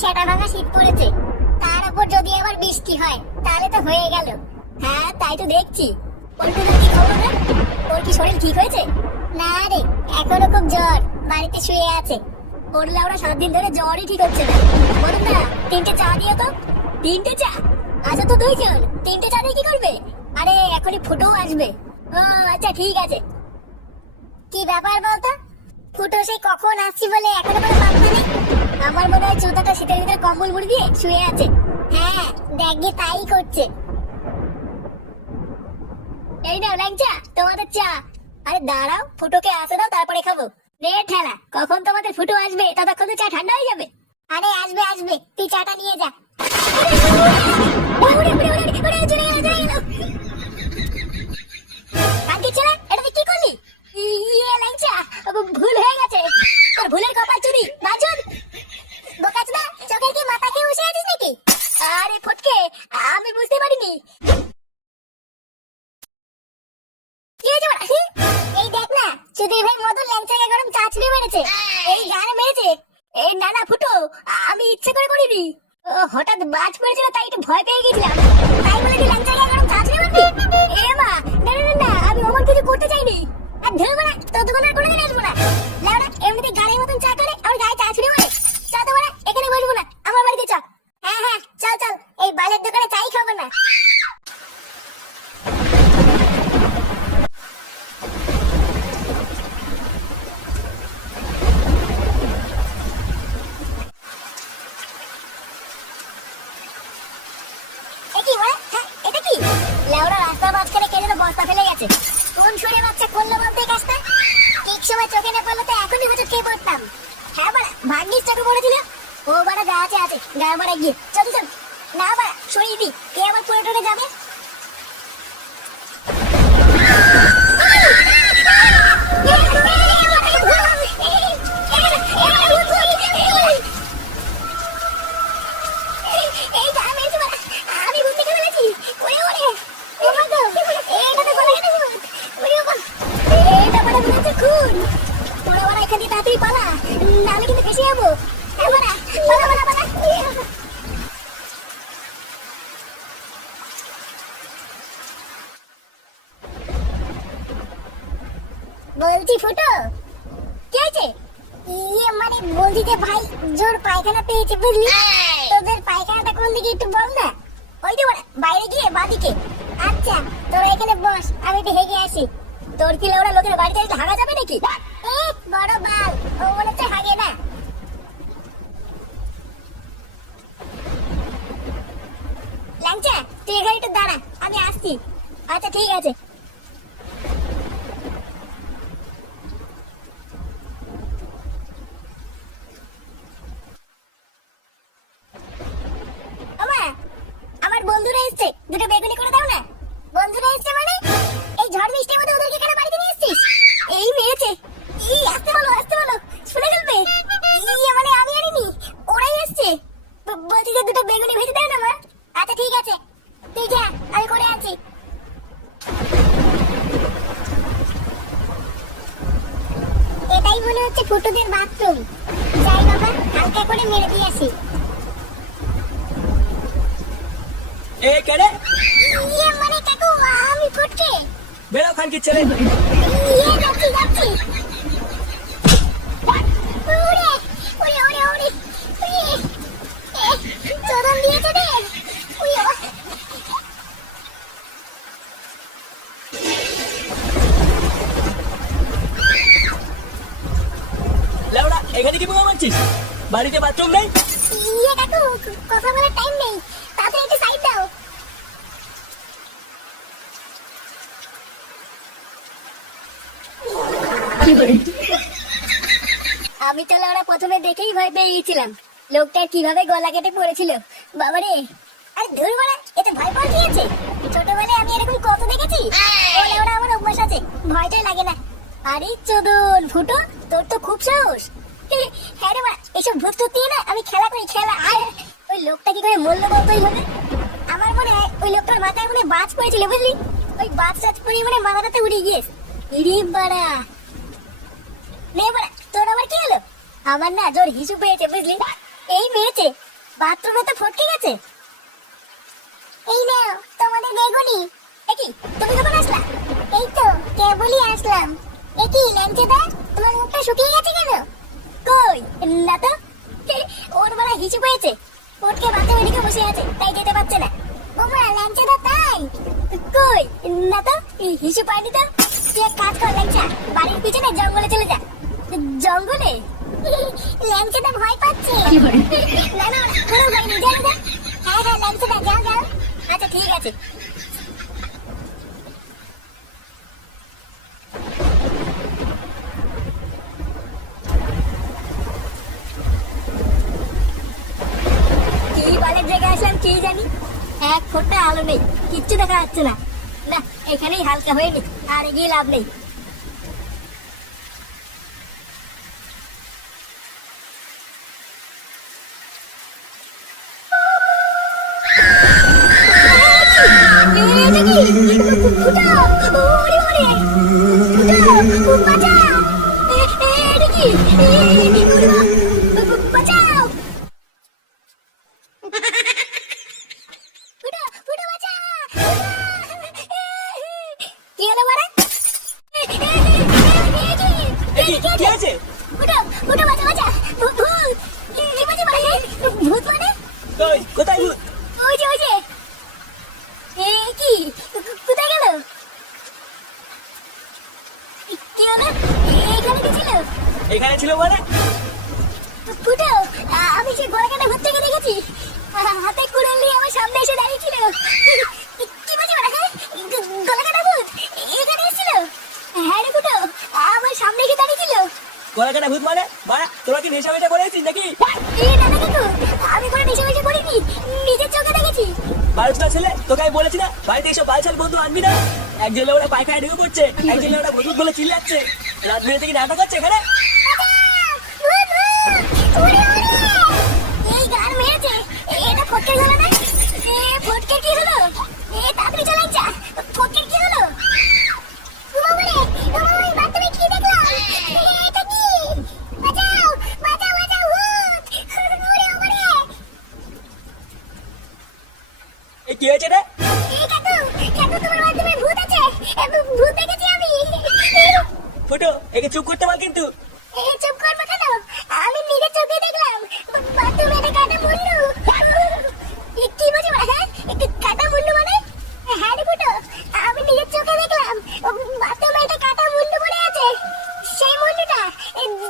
সেটা ভাঙা শীত পড়েছে, তার উপর যদি আবার বৃষ্টি হয় তাহলে তো হয়ে গেল। হ্যাঁ তাই তো দেখছি। পল্টুদার কি খবর রে? ওর কি শরীর ঠিক হয়েছে? না রে, এখনো খুব জ্বর, বাড়িতে শুয়ে আছে। ওর লাউড়া 7 দিন ধরে জ্বরই ঠিক হচ্ছে না। বলুন না, 3টে চা দিও তো। 3টে চা? আচ্ছা তো 2 জন, 3টে চা দিয়ে কি করবে? আরে এখনই ফুটো আসবে। ও আচ্ছা ঠিক আছে। কি ব্যাপার বলতো? ফুটো সেই কখন আসছি বলে এখনো কোনো পাত্তা নেই। আমার মনে হয় চোদাটা শীতের ভিতরে কম্বল মুড়ি দিয়ে শুয়ে আছে। হ্যাঁ দেখ গিয়ে তাই করছে। এই নাও ল্যাংচা, তোমাদের চা। আরে দাঁড়াও, ফুটোকে আসে দাও তারপরে খাবো। রে ঠেলা, কখন তোমাদের ফুটো আসবে ততক্ষণ তো চা ঠান্ডা হয়ে যাবে। আরে আসবে আসবে, তুই চাটা নিয়ে যা। উড়ে উড়ে উড়ে উড়ে উড়ে চলে গেল চলে গেল। কালকে ছেলে, এটা তুই কি করলি? ইয়ে ল্যাংচা, ভুল হয়ে গেছে। আর ভুলের কপাল চুরি বাজুন। বোকাচোদা, চোখের কি মাথা খেয়ে বসে আছিস নাকি? আরে ফটকে, আমি বুঝতে পারিনি। কি হয়েছে বড়া? এই দেখ না, চুদির ভাই মদন ল্যাংচাকে গরম চা ছুড়ে মেরেছে। এই গানে মেরেছে। এই না না ফুটো, আমি ইচ্ছে করে করিনি। ও হঠাৎ বাজ পড়েছিল তাই একটু ভয় পেয়ে গেছিলাম। তাই বলে কি ল্যাংচাকে গরম চা ছুড়ে মারবি? এ মা, না না না, আমি অমন কিছু করতে চাইনি। আর ধরে বড়া, তোর দোকানে আর কোনোদিন আসবো না। লেওড়া এমনিতে গাড়ির মতন চা করে আর গায়ে চা ছুড়ে মারে। চা তো বড়া এখানে বসবো না, আমার বাড়িতে চা। হ্যাঁ হ্যাঁ চল চল, এই বালের দোকানে চাই খাবো না। কি বলে? হ্যাঁ, এটা কি? লেওড়া রাস্তার মাঝখানে কে যেন বস্তা ফেলে গেছে। কোন সুরে বাচ্চা করলো বলতে এই কাজটা? ঠিক সময় চোখে না পড়লে তো এখনই হয়তো খেয়ে পড়তাম। হ্যাঁ বাড়া, ভাগ্যিস চোখে পড়েছিল। ও বাড়া যা আছে আছে, গায়ে বাড়া গিয়ে চল চল। না বাড়া, সরিয়ে দি, কে আবার পড়ে টরে যাবে। বলছি ফুটো, কি আছে? ইয়ে মানে বলছি যে ভাই, জোর পায়খানা পেয়েছে বুঝলি। তোদের পায়খানাটা কোন দিকে একটু বল না। ওই যে বাইরে গিয়ে বাদিকে। আচ্ছা তোরা এখানে বস, আমি একটু হেগে আসি। তোর কি লেওড়া লোকের বাড়িতে এসে হাগা যাবে নাকি? এ বড় বাল, ও মনে হচ্ছে হাগে না। ল্যাংচা তুই এখানে একটু দাঁড়া, আমি আসছি। আচ্ছা ঠিক আছে। আমার বন্ধুরা এসছে, দুটো বেগুনি করে দাও না। বন্ধুরা এসছে মানে? এই ঝড় বৃষ্টির মধ্যে ওদেরকে কেন বাড়িতে নিয়ে এসেছিস? এই মেরেছে। এই আসতে বলো শুনে ফেলবে। ইয়ে মানে আমি আনিনি, ওরাই এসছে। বলছি যে দুটো বেগুনি ভেজে দাও না মা। আচ্ছা ঠিক আছে, তুই যা, আমি করে আছি। এটাই মনে হচ্ছে ফুটোদের বাথরুম। যাই বাবা, হালকা করে মেরে দিয়ে আসি। এ কেড়ে ইয়ে মানে কাকু, আমি ফটকে। বেরো খানকি ছেলে। ইয়ে যাচ্ছি যাচ্ছি। ওরে ওরে ওরে ওরে ওরে, চোদন দিয়েছে রে। ওরে বাবা। লেওড়া এখানে কি বোকা মারছিস? বাড়িতে বাথরুম নেই? ইয়ে কাকু, কথা বলার টাইম নেই, তাড়াতাড়ি একটু সাইড দাও। আমি তো ওরা প্রথমে দেখেই ভয় পেয়ে গেছিলাম। লোকটার কিভাবে গলা কেটে পড়েছিল বাবারে। আরে ধুর বড়া, এতে ভয় পাওয়া কি আছে? ছোটবেলায় আমি এরকম কত দেখেছি। ওরা ওরা আমার অভ্যাস আছে, ভয়টাই লাগে না। আরে চোদন ফুটো, তোর তো খুব সাহস। হ্যাঁ রে মা, এসব ভূত টুত দিয়ে না আমি খেলা করি, খেলা। আর ওই লোকটা কি করে মরলো বলতো এইভাবে? আমার মনে হয় ওই লোকটার মাথায় মনে বাজ পড়েছিল বুঝলি। ওই বাজ টাজ পড়ে মানে মাথাটাতে উড়ে গিয়েছে। ইরে বাড়া, নে বাড়া তোর আবার কি হলো? আমার না জোর হিসু পেয়েছে বুঝলি, এই মেরেছে। বাথরুমে তো ফটকে গেছে। এই নাও তোমাদের বেগুনি। একি তুমি কখন আসলা? এই তো কেবলই আসলাম। একি ল্যাংচাদা, তোমার মুখটা শুকিয়ে গেছে কেন? কই না তো। ওর বড় হিচু পেয়েছে, ফটকে বাথরুমে ঢুকে বসে আছে, তাই যেতে পারছে না। ওমা ল্যাংচাদা তাই? কই না তো, হিচু পাইনি তো। তুই এক কাজ কর ল্যাংচা, বাড়ির পিছনে জঙ্গলে চলে যা। জঙ্গলে? ল্যাংচাদা ভয় পাচ্ছে। না না কোনো ভয় নেই, যাও যা। হ্যাঁ হ্যাঁ ল্যাংচাদা যাও যাও। আচ্ছা ঠিক আছে। কি বালের জায়গায় আসলাম কি জানি, এক ফোঁটা আলো নেই, কিচ্ছু দেখা যাচ্ছে না। না এখানেই হালকা হয়ে নি, আর এগিয়ে লাভ নেই। বাঁচাও! কি হলো মারা? কি আছে? ভূত মানে? কই কোথায় ভূত? ওই যে কি কোথায় গেল? কি হলো? এখানে কি ছিল? এখানে ছিল মানে? ফুটো, আমি সেই গলাকাটা ভূতটাকে দেখেছি। হাতে কুড়াল নিয়ে আমার সামনে এসে দাঁড়িয়েছিল। কি বলছি মানে? গলাকাটা ভূত এখানে এসেছিল? হ্যাঁ রে ফুটো, আমার সামনে এসে দাঁড়িয়েছিল। গলা কাটা ভূত মানে? বাড়া তোরা কি নেশা মেশা করেছিস নাকি? না না কাকু, আমি কোনো নেশা মেশা করিনি, নিজের চোখে দেখেছি। বারোটা ছেলে তোকে আমি বলেছি না বাড়িতে এসব বালছাল বন্ধু আনবি না। একজন ওরা পায়খানায় ঢুকে পড়ছে, একজন ওরা ভূত বলে চিল্লাচ্ছে, রাত বেড়ে থেকে নাটক হচ্ছে এখানে। এই গান মেরেছে, এটা ফটকের গলা না? ফটকের কি হলো? তাড়াতাড়ি চলে যা, ফটকের কি হলো? কি দেখলাম? এটা কি? বাঁচাও বাঁচাও বাঁচাও, ভূত! ওরে ওরে! এই কি হয়েছে রে? কাকু তোমার বাথরুমে ভূত আছে। ভূত দেখেছি আমি। ফুটো একে চুপ করতে পার কিন্তু। চুপ করবো কেন? আমি নিজের চোখে দেখলাম বাথরুমে একটা কাটা মুন্ডু। কি বলছি মানে? হ্যাঁ কাটা মুন্ডু মানে? হ্যাঁ রে ফুটো, আমি নিজের চোখে দেখলাম বাথরুমে একটা কাটা মুন্ডু পড়ে আছে। সেই মুন্ডুটা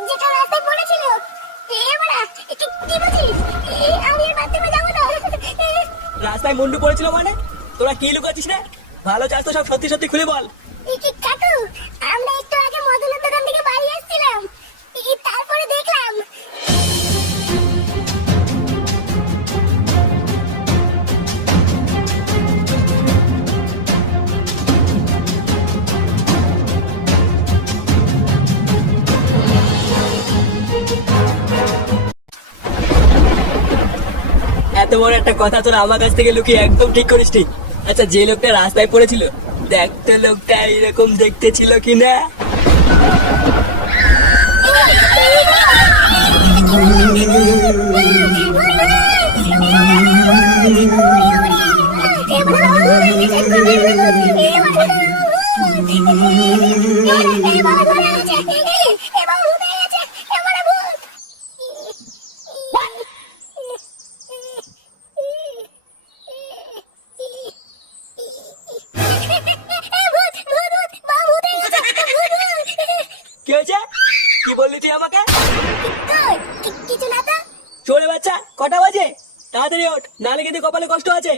যেটা রাস্তায় পড়েছিল। এবারে কি বলছিস? আমি এই বাথরুমে যাবো না। রাস্তায় মুন্ডু পড়েছিল মানে? তোরা কি লুকাচ্ছিস রে? ভালো চাস তো সব সত্যি সত্যি খুলে বল। কাকু, আমরা একটু আগে মদনের দোকান থেকে বাড়ি আসছিলাম, তারপরে দেখলাম। এত বড় একটা কথা তোরা আমার কাছ থেকে লুকিয়ে একদম ঠিক করিস নি। আচ্ছা যে লোকটা রাস্তায় পড়েছিল, দেখ তো লোকটা এরকম দেখতে ছিল কিনা। কি হয়েছে? কি বললি তুই আমাকে? কিছু না তো। চলে বাচ্চা, কটা বাজে? তাড়াতাড়ি ওঠ, নাহলে কিন্তু কপালে কষ্ট আছে।